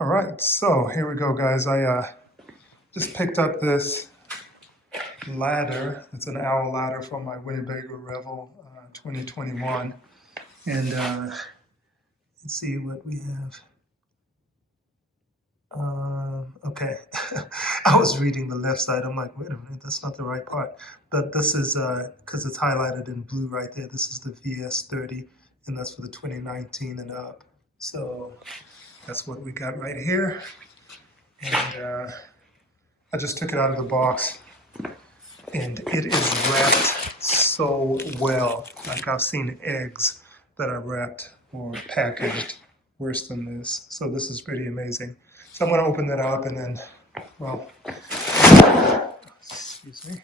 All right, so here we go, guys. I just picked up this ladder. It's an owl ladder from my Winnebago Revel 2021. And let's see what we have. Okay, I was reading the left side. I'm like, wait a minute, that's not the right part. But this is, because it's highlighted in blue right there, this is the VS30, and that's for the 2019 and up. So that's what we got right here. And I just took it out of the box, and it is wrapped so well. Like, I've seen eggs that are wrapped or packaged worse than this. So this is pretty amazing. So I'm going to open that up, and then, well, excuse me.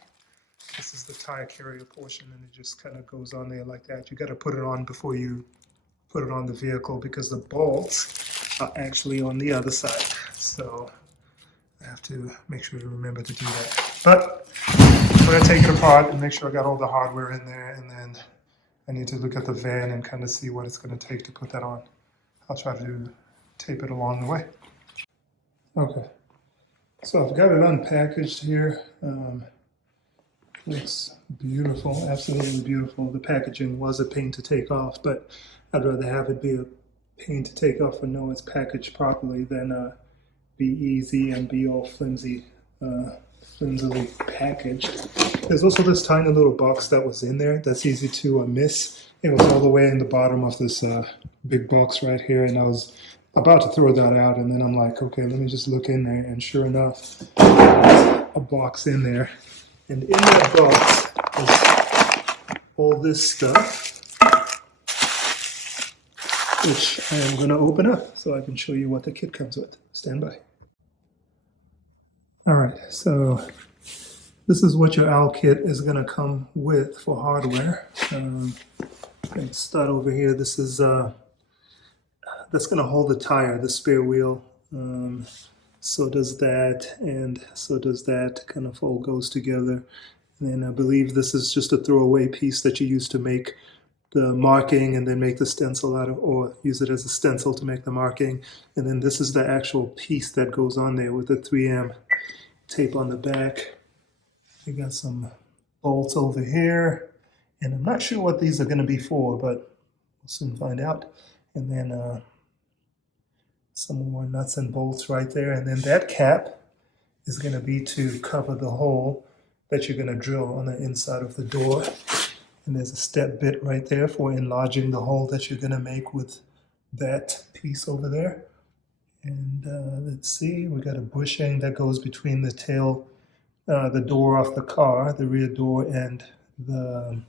This is the tire carrier portion, and it just kind of goes on there like that. You got to put it on before you put it on the vehicle, because the bolts are actually on the other side. So I have to make sure to remember to do that. But I'm going to take it apart and make sure I got all the hardware in there, and then I need to look at the van and kind of see what it's going to take to put that on. I'll try to tape it along the way. Okay, so I've got it unpackaged here. Looks beautiful, absolutely beautiful. The packaging was a pain to take off, but I'd rather have it be a pain to take off and know it's packaged properly than be easy and be all flimsily packaged. There's also this tiny little box that was in there that's easy to miss. It was all the way in the bottom of this big box right here, and I was about to throw that out, and then I'm like, okay, let me just look in there, and sure enough, there's a box in there. And in that box is all this stuff, which I am going to open up so I can show you what the kit comes with. Stand by. All right, so this is what your owl kit is going to come with for hardware. Let's start over here. This is that's going to hold the tire, the spare wheel. So does that, and so does that. Kind of all goes together. And I believe this is just a throwaway piece that you use to make the marking, and then make the stencil out of, or use it as a stencil to make the marking. And then this is the actual piece that goes on there with the 3M tape on the back. We got some bolts over here, and I'm not sure what these are going to be for, but we'll soon find out. And then some more nuts and bolts right there. And then that cap is going to be to cover the hole that you're going to drill on the inside of the door. And there's a step bit right there for enlarging the hole that you're going to make with that piece over there. And let's see, we got a bushing that goes between the tail, the door off the car, the rear door, and the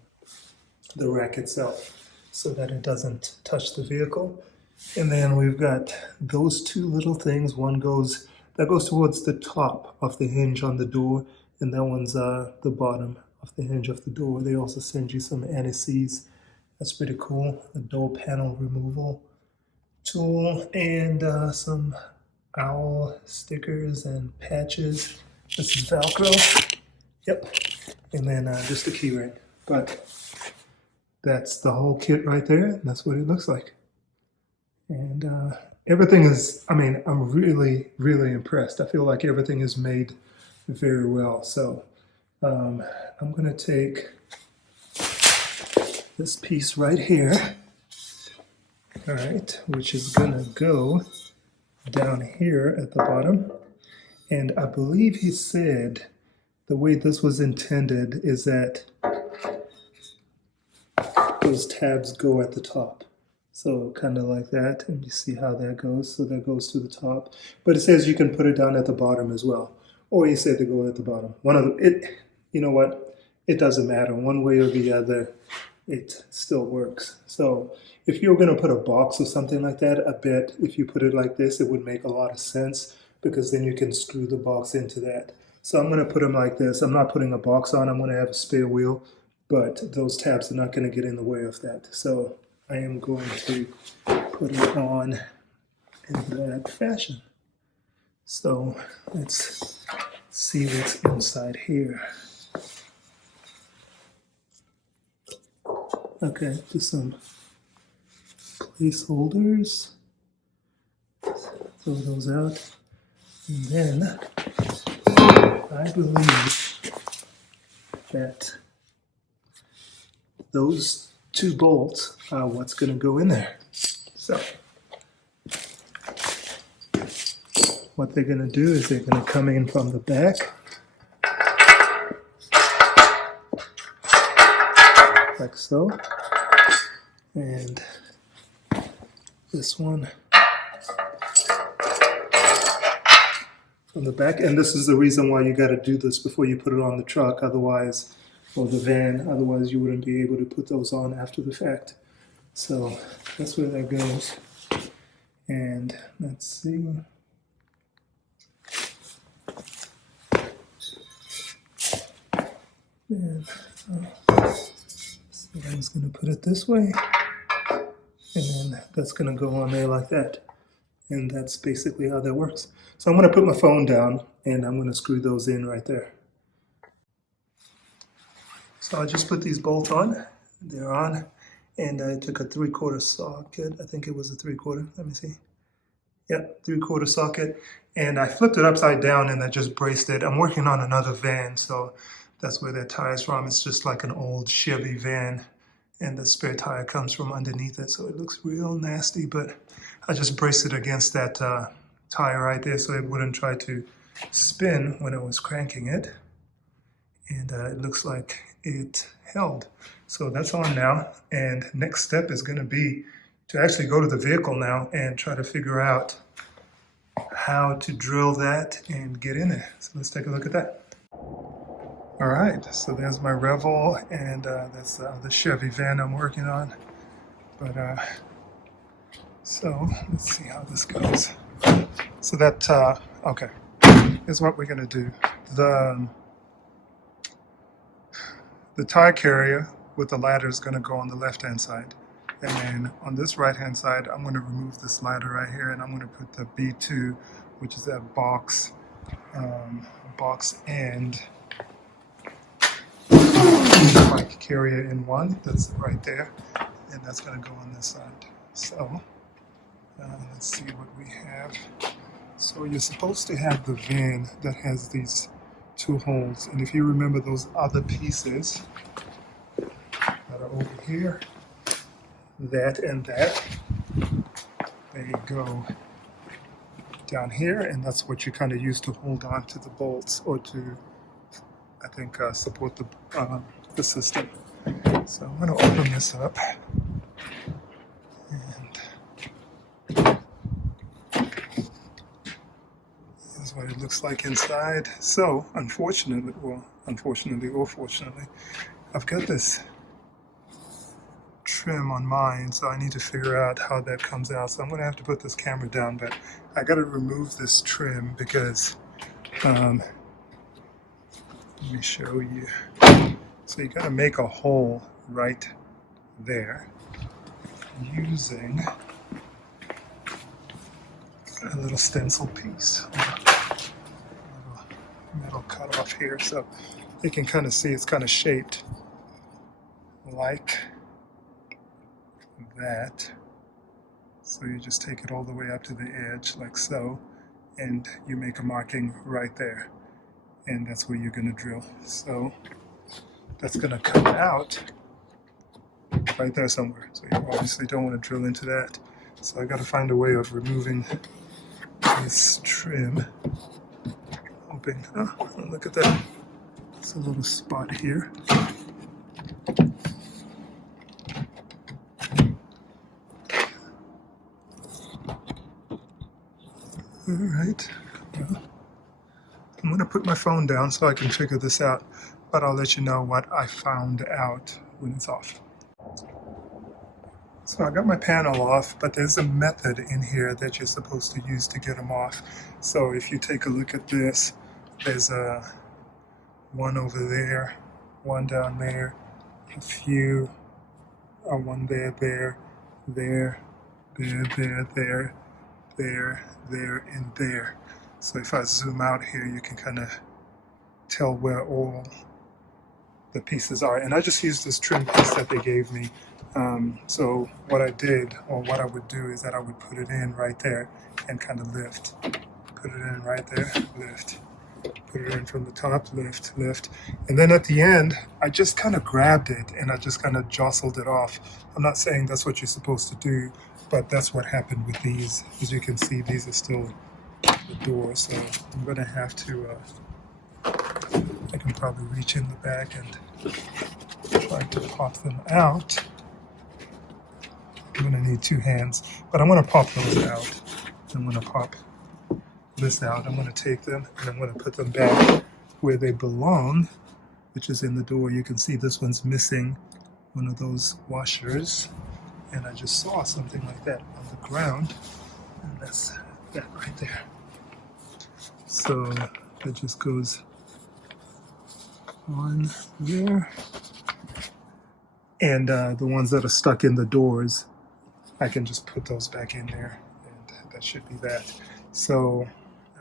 rack itself, so that it doesn't touch the vehicle. And then we've got those two little things. One goes towards the top of the hinge on the door, and that one's the bottom of the hinge of the door. They also send you some anti-seize. That's pretty cool. A door panel removal tool, and some owl stickers and patches. This is Velcro. Yep. And then just a key ring. But that's the whole kit right there. That's what it looks like. And everything is, I mean, I'm really, really impressed. I feel like everything is made very well. So I'm going to take this piece right here, all right, which is going to go down here at the bottom. And I believe he said the way this was intended is that those tabs go at the top. So kind of like that, and you see how that goes. So that goes to the top, but it says you can put it down at the bottom as well, or you say they go at the bottom. One of it, you know what? It doesn't matter. One way or the other, it still works. So if you're going to put a box or something like that, I bet if you put it like this, it would make a lot of sense, because then you can screw the box into that. So I'm going to put them like this. I'm not putting a box on. I'm going to have a spare wheel, but those tabs are not going to get in the way of that. So I am going to put it on in that fashion. So let's see what's inside here. Okay, just some placeholders. throw those out. And then I believe that those two bolts are what's going to go in there. So what they're going to do is they're going to come in from the back, like so, and this one from the back. And this is the reason why you got to do this before you put it on the truck, otherwise, or the van, otherwise you wouldn't be able to put those on after the fact. So that's where that goes. And let's see. And so I'm just going to put it this way, and then that's going to go on there like that. And that's basically how that works. So I'm going to put my phone down, and I'm going to screw those in right there. So I just put these bolts on. They're on. And I took a 3/4 socket. I think it was a 3/4. Let me see. Yep, 3/4 socket. And I flipped it upside down and I just braced it. I'm working on another van, so that's where that tire is from. It's just like an old Chevy van, and the spare tire comes from underneath it, so it looks real nasty, but I just braced it against that tire right there so it wouldn't try to spin when I was cranking it. And it looks like it held. So that's on now, and next step is going to be to actually go to the vehicle now and try to figure out how to drill that and get in there. So let's take a look at that. All right, so there's my Revel, and that's the Chevy van I'm working on. But so let's see how this goes. So that, okay, here's what we're going to do. The tire carrier with the ladder is going to go on the left-hand side. And then on this right-hand side, I'm going to remove this ladder right here, and I'm going to put the B2, which is that box end, like carrier in one, that's right there, and that's going to go on this side. So let's see what we have. So you're supposed to have the van that has these two holes, and if you remember those other pieces that are over here, that and that, they go down here, and that's what you kind of use to hold on to the bolts, or to, I think, support the system. So I'm going to open this up, and here's what it looks like inside. So unfortunately, or fortunately, I've got this trim on mine, so I need to figure out how that comes out. So I'm going to have to put this camera down, but I got to remove this trim because let me show you. So you got to make a hole right there using a little stencil piece, a little metal cut off here, so you can kind of see it's kind of shaped like that. So you just take it all the way up to the edge like so, and you make a marking right there, and that's where you're going to drill. So that's going to come out right there somewhere, so you obviously don't want to drill into that. So I got to find a way of removing this trim. Hoping, oh, look at that, it's a little spot here. All right, well, I'm going to put my phone down so I can figure this out, but I'll let you know what I found out when it's off. So I got my panel off, but there's a method in here that you're supposed to use to get them off. So if you take a look at this, there's one over there, one down there, a few, one there, there, and there. So if I zoom out here, you can kind of tell where all the pieces are. And I just used this trim piece that they gave me. So what I did, or what I would do, is that I would put it in right there and kind of lift. Put it in right there, lift. Put it in from the top, lift, lift. And then at the end, I just kind of grabbed it and I just kind of jostled it off. I'm not saying that's what you're supposed to do, but that's what happened with these. As you can see, these are still the door, so I'm gonna have to, I can probably reach in the back and try to pop them out. I'm gonna need 2 hands, but I'm gonna pop those out. I'm gonna pop this out. I'm gonna take them and I'm gonna put them back where they belong, which is in the door. You can see this one's missing one of those washers, and I just saw something like that on the ground, and that's that right there. So it just goes on there, and the ones that are stuck in the doors, I can just put those back in there, and that should be that. So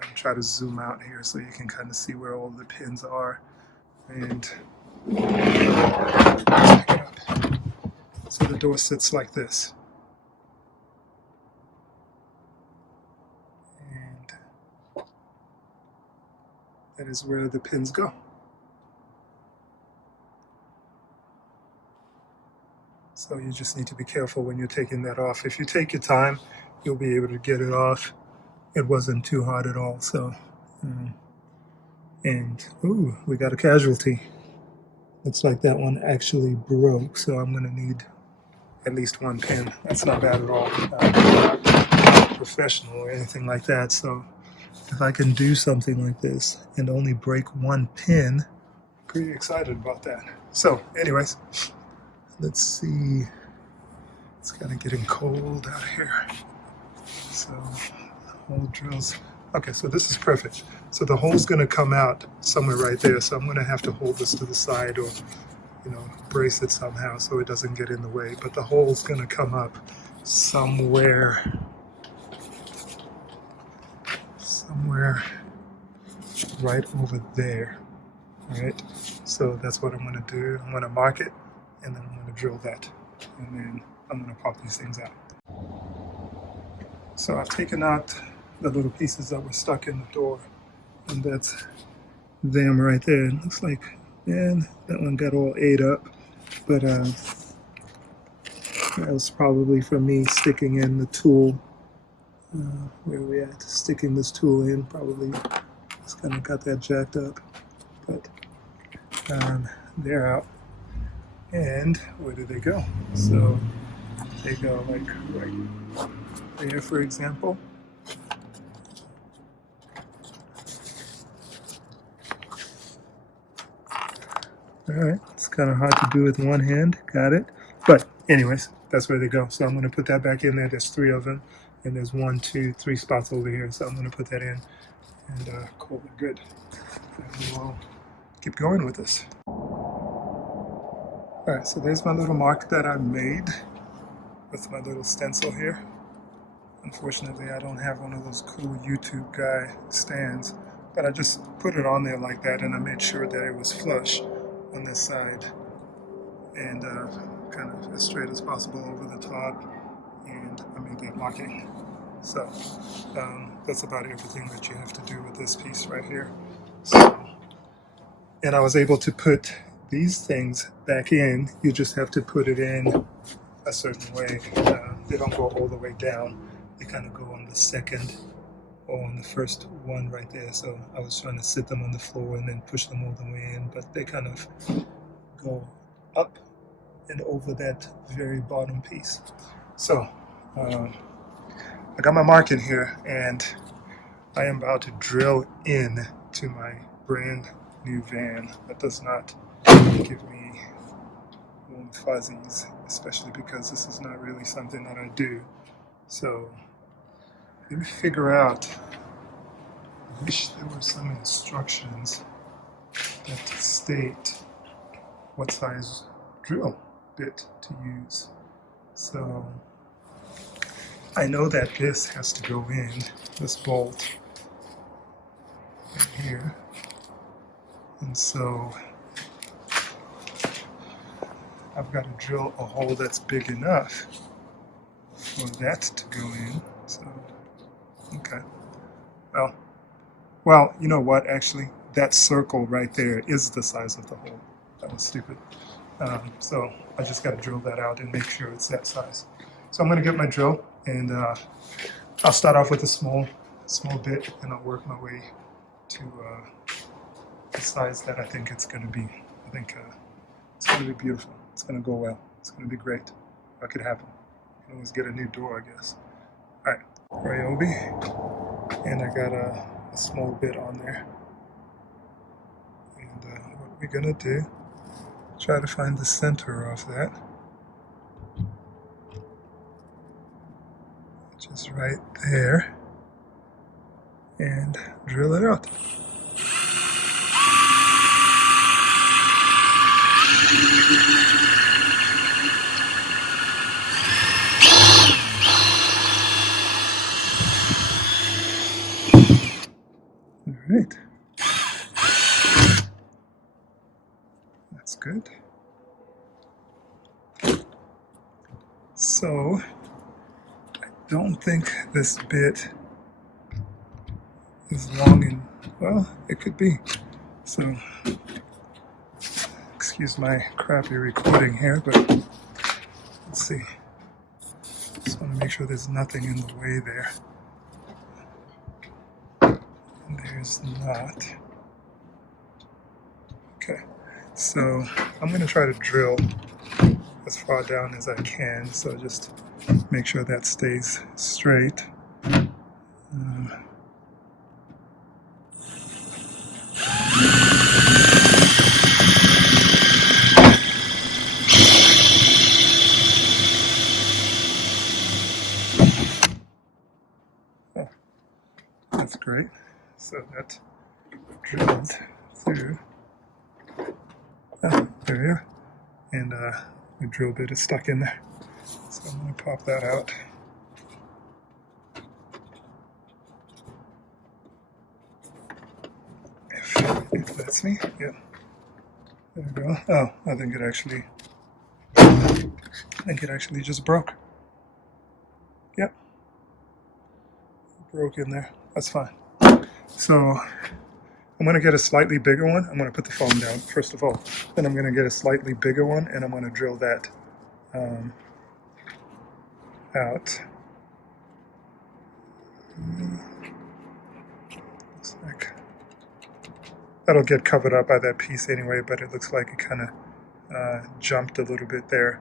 I'll try to zoom out here so you can kind of see where all the pins are, and pick it up. So the door sits like this, and that is where the pins go. So you just need to be careful when you're taking that off. If you take your time, you'll be able to get it off. It wasn't too hard at all. So, and ooh, we got a casualty. Looks like that one actually broke. So I'm gonna need at least 1 pin. That's not bad at all. I'm not professional or anything like that. So if I can do something like this and only break 1 pin, pretty excited about that. So anyways, let's see. It's kind of getting cold out here. So hole drills. Okay, so this is perfect. So the hole's going to come out somewhere right there. So I'm going to have to hold this to the side, or, you know, brace it somehow so it doesn't get in the way. But the hole's going to come up somewhere right over there. All right. So that's what I'm going to do. I'm going to mark it, and then I'm going to drill that, and then I'm going to pop these things out. So I've taken out the little pieces that were stuck in the door, and that's them right there. It looks like, man, that one got all ate up, but that was probably from me sticking in the tool. Where are we at? Sticking this tool in, probably just kind of got that jacked up, but they're out. And where do they go? So they go like right there, for example. All right, it's kind of hard to do with one hand. Got it. But anyways, that's where they go. So I'm going to put that back in there. There's 3 of them, and there's 1, 2, 3 spots over here. So I'm going to put that in and call it good. And we'll keep going with this. All right, so there's my little mark that I made with my little stencil here. Unfortunately, I don't have one of those cool YouTube guy stands, but I just put it on there like that, and I made sure that it was flush on this side, and kind of as straight as possible over the top, and I made that marking. So that's about everything that you have to do with this piece right here. So, and I was able to put these things back in. You just have to put it in a certain way. They don't go all the way down. They kind of go on the second or on the first one right there. So I was trying to sit them on the floor and then push them all the way in, but they kind of go up and over that very bottom piece. So I got my marking here, and I am about to drill in to my brand new van. That does not give me warm fuzzies, especially because this is not really something that I do. So let me figure out, I wish there were some instructions that state what size drill bit to use. So I know that this has to go in, this bolt right here. And so I've got to drill a hole that's big enough for that to go in. So, okay. Well, you know what? Actually, that circle right there is the size of the hole. That was stupid. So I just got to drill that out and make sure it's that size. So I'm going to get my drill, and I'll start off with a small bit, and I'll work my way to the size that I think it's going to be. I think it's going to be beautiful. It's going to go well. It's going to be great. That could happen. I can always get a new door, I guess. All right, Ryobi, and I got a small bit on there. And what we're going to do, try to find the center of that. Just right there. And drill it out. All right. That's good. So, I don't think this bit is long and, well, it could be. So, excuse my crappy recording here, but let's see. Just want to make sure there's nothing in the way there. And there's not. Okay, so I'm going to try to drill as far down as I can, so just make sure that stays straight. Oh, that's great. So that drilled through. Oh, there we are. And the drill bit is stuck in there. So I'm going to pop that out. If it lets me. Yeah. There we go. Oh, I think it actually just broke. Yep. Broke in there. That's fine. So I'm going to get a slightly bigger one. I'm going to put the foam down, first of all. Then I'm going to get a slightly bigger one, and I'm going to drill that out. Looks like that'll get covered up by that piece anyway, but it looks like it kind of jumped a little bit there.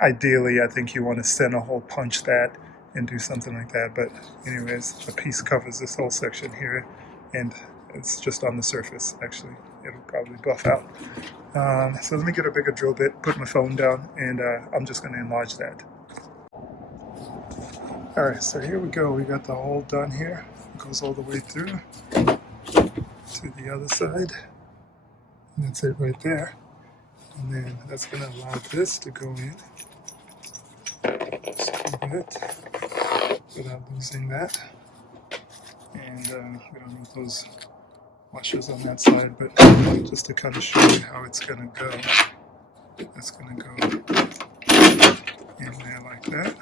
Ideally, I think you want to center hole punch that and do something like that, but anyways, the piece covers this whole section here, and it's just on the surface. Actually, it'll probably buff out. So let me get a bigger drill bit, put my phone down, and I'm just going to enlarge that. Alright, so here we go. We got the hole done here. It goes all the way through to the other side. And that's it right there. And then that's going to allow this to go in just a bit without losing that. And we don't need those washers on that side, but just to kind of show you how it's going to go. It's going to go in there like that.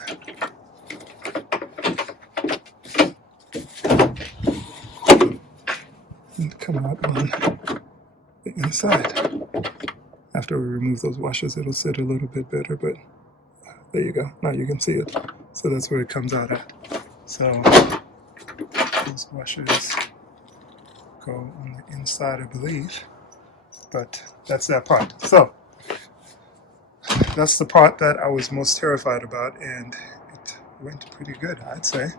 And come out on the inside. After we remove those washers, it'll sit a little bit better, but there you go. Now you can see it. So that's where it comes out at. So those washers go on the inside, I believe, but that's that part. So that's the part that I was most terrified about, and it went pretty good, I'd say.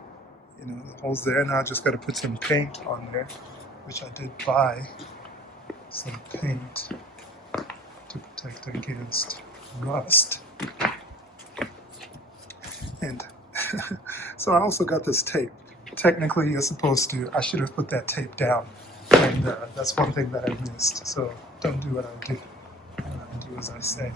You know, the hole's there. Now I just got to put some paint on there, which I did buy some paint to protect against rust. And so I also got this tape. Technically, you're supposed to, I should have put that tape down. And that's one thing that I missed. So don't do what I do. Do as I say.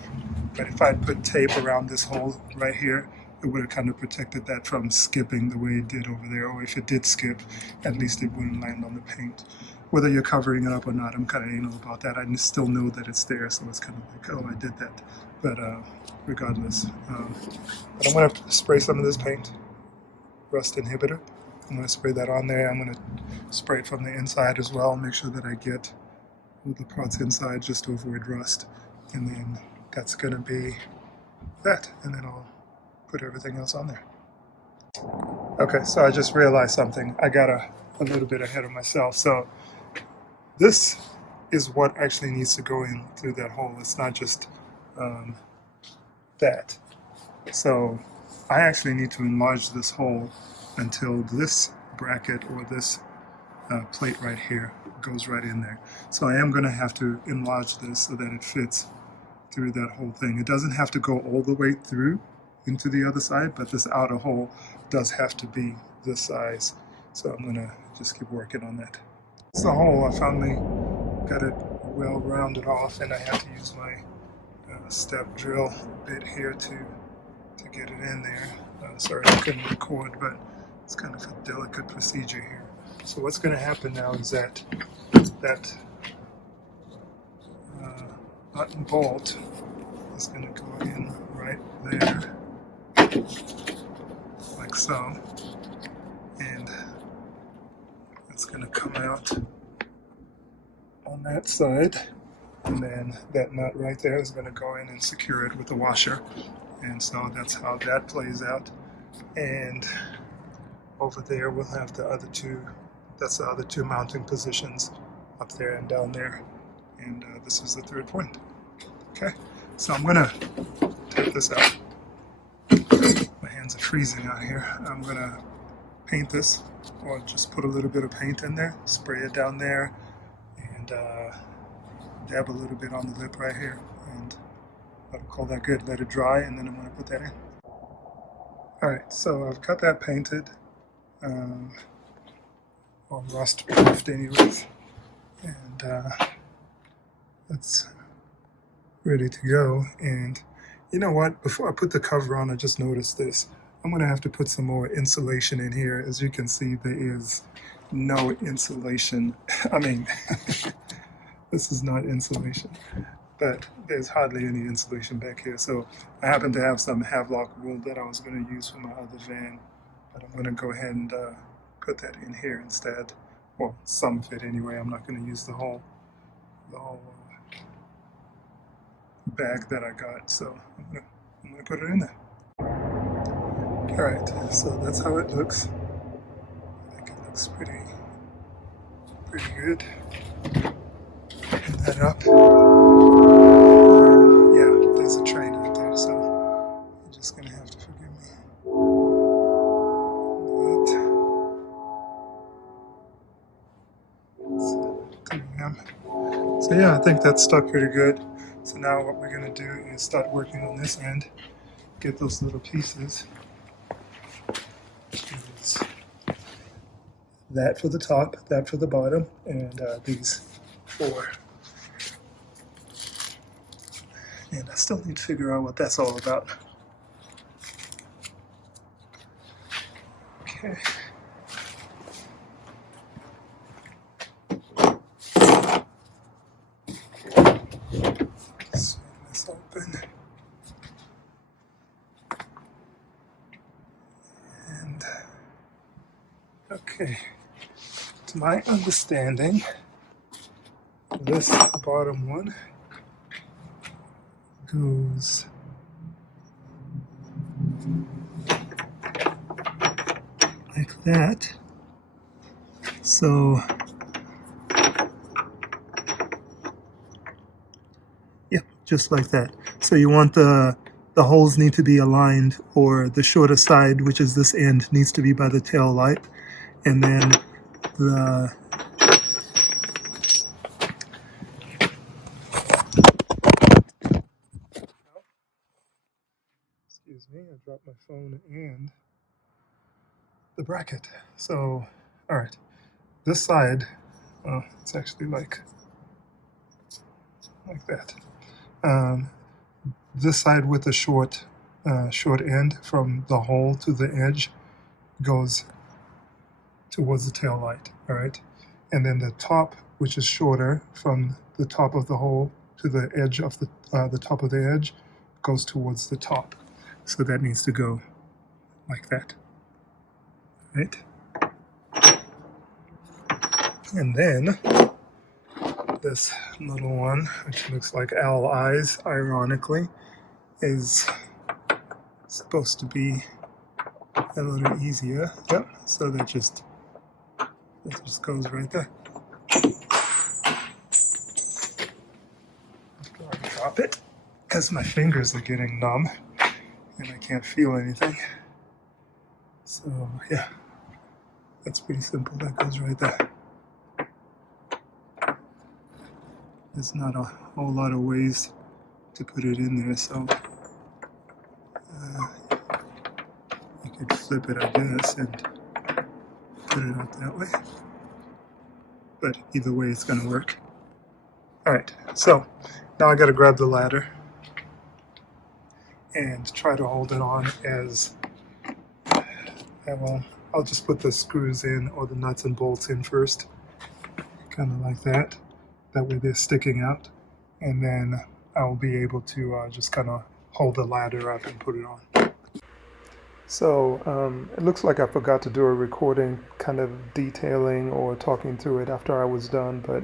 But if I put tape around this hole right here, it would have kind of protected that from skipping the way it did over there. Or if it did skip, at least it wouldn't land on the paint. Whether you're covering it up or not, I'm kind of anal about that. I still know that it's there, so it's kind of like, oh, I did that. But regardless, but I'm going to spray some of this paint, rust inhibitor. I'm going to spray that on there. I'm going to spray it from the inside as well, make sure that I get all the parts inside just to avoid rust. And then that's going to be that. And then I'll put everything else on there. Okay, so I just realized something. I got a little bit ahead of myself. So this is what actually needs to go in through that hole. It's not just that. So I actually need to enlarge this hole until this bracket or this plate right here goes right in there. So I am going to have to enlarge this so that it fits through that whole thing. It doesn't have to go all the way through into the other side, but this outer hole does have to be this size. So I'm going to just keep working on that. It's the hole. I finally got it well rounded off, and I had to use my step drill bit here to get it in there. Sorry I couldn't record, but it's kind of a delicate procedure here. So what's going to happen now is that nut and bolt is going to go in right there, like so, and it's going to come out on that side, and then that nut right there is going to go in and secure it with the washer. And so that's how that plays out. And over there we'll have the other two, that's the other two mounting positions up there and down there. And this is the third point. Okay, so I'm gonna take this out. My hands are freezing out here. I'm gonna paint this, or just put a little bit of paint in there, spray it down there, and dab a little bit on the lip right here, and I'll call that good. Let it dry, and then I'm gonna put that in. Alright, so I've got that painted, or rust proofed anyways, and it's ready to go. And you know what, before I put the cover on, I just noticed this. I'm going to have to put some more insulation in here. As you can see, there is no insulation. I mean, this is not insulation, but there's hardly any insulation back here. So I happen to have some Havelock wool that I was going to use for my other van, but I'm going to go ahead and put that in here instead. Well, some of it anyway. I'm not going to use the whole bag that I got. So I'm gonna put it in there. All right, so that's how it looks. I think it looks pretty good. Open that up. Yeah, there's a train right there, so you're just gonna have to forgive me. So yeah, I think that's stuck pretty good. So now what we're going to do is start working on this end, get those little pieces. That for the top, that for the bottom, and these four. And I still need to figure out what that's all about. Okay. Open, and okay, to my understanding, this bottom one goes like that. So just like that. So you want the holes need to be aligned, or the shorter side, which is this end, needs to be by the tail light, and then the excuse me, I dropped my phone and the bracket. So all right, this side, it's actually like that. This side with the short short end from the hole to the edge goes towards the tail light, all right? And then the top, which is shorter from the top of the hole to the edge of the top of the edge, goes towards the top. So that needs to go like that, right? And then this little one, which looks like owl eyes, ironically, is supposed to be a little easier. Yep, so that just goes right there. Drop it because my fingers are getting numb and I can't feel anything. So yeah, that's pretty simple. That goes right there. There's not a whole lot of ways to put it in there, so you could flip it, I guess, and put it up that way. But either way, it's going to work. All right, so now I got to grab the ladder and try to hold it on as well. I'll just put the screws in or the nuts and bolts in first, kind of like that. That way they're sticking out, and then I'll be able to just kind of hold the ladder up and put it on. So it looks like I forgot to do a recording kind of detailing or talking through it after I was done, but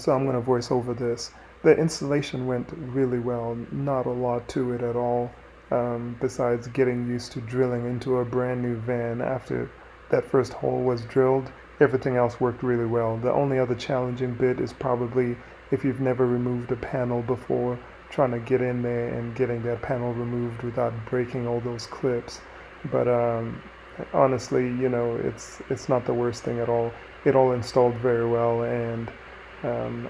so I'm going to voice over this. The installation went really well, not a lot to it at all, besides getting used to drilling into a brand new van after that first hole was drilled. Everything else worked really well. The only other challenging bit is probably if you've never removed a panel before, trying to get in there and getting that panel removed without breaking all those clips. But honestly, you know, it's not the worst thing at all. It all installed very well, and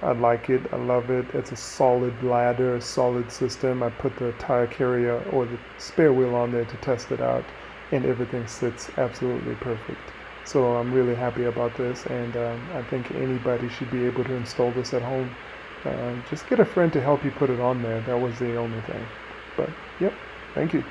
I like it. I love it. It's a solid ladder, a solid system. I put the tire carrier or the spare wheel on there to test it out, and everything sits absolutely perfect. So I'm really happy about this, and I think anybody should be able to install this at home. Just get a friend to help you put it on there. That was the only thing. But yep, thank you.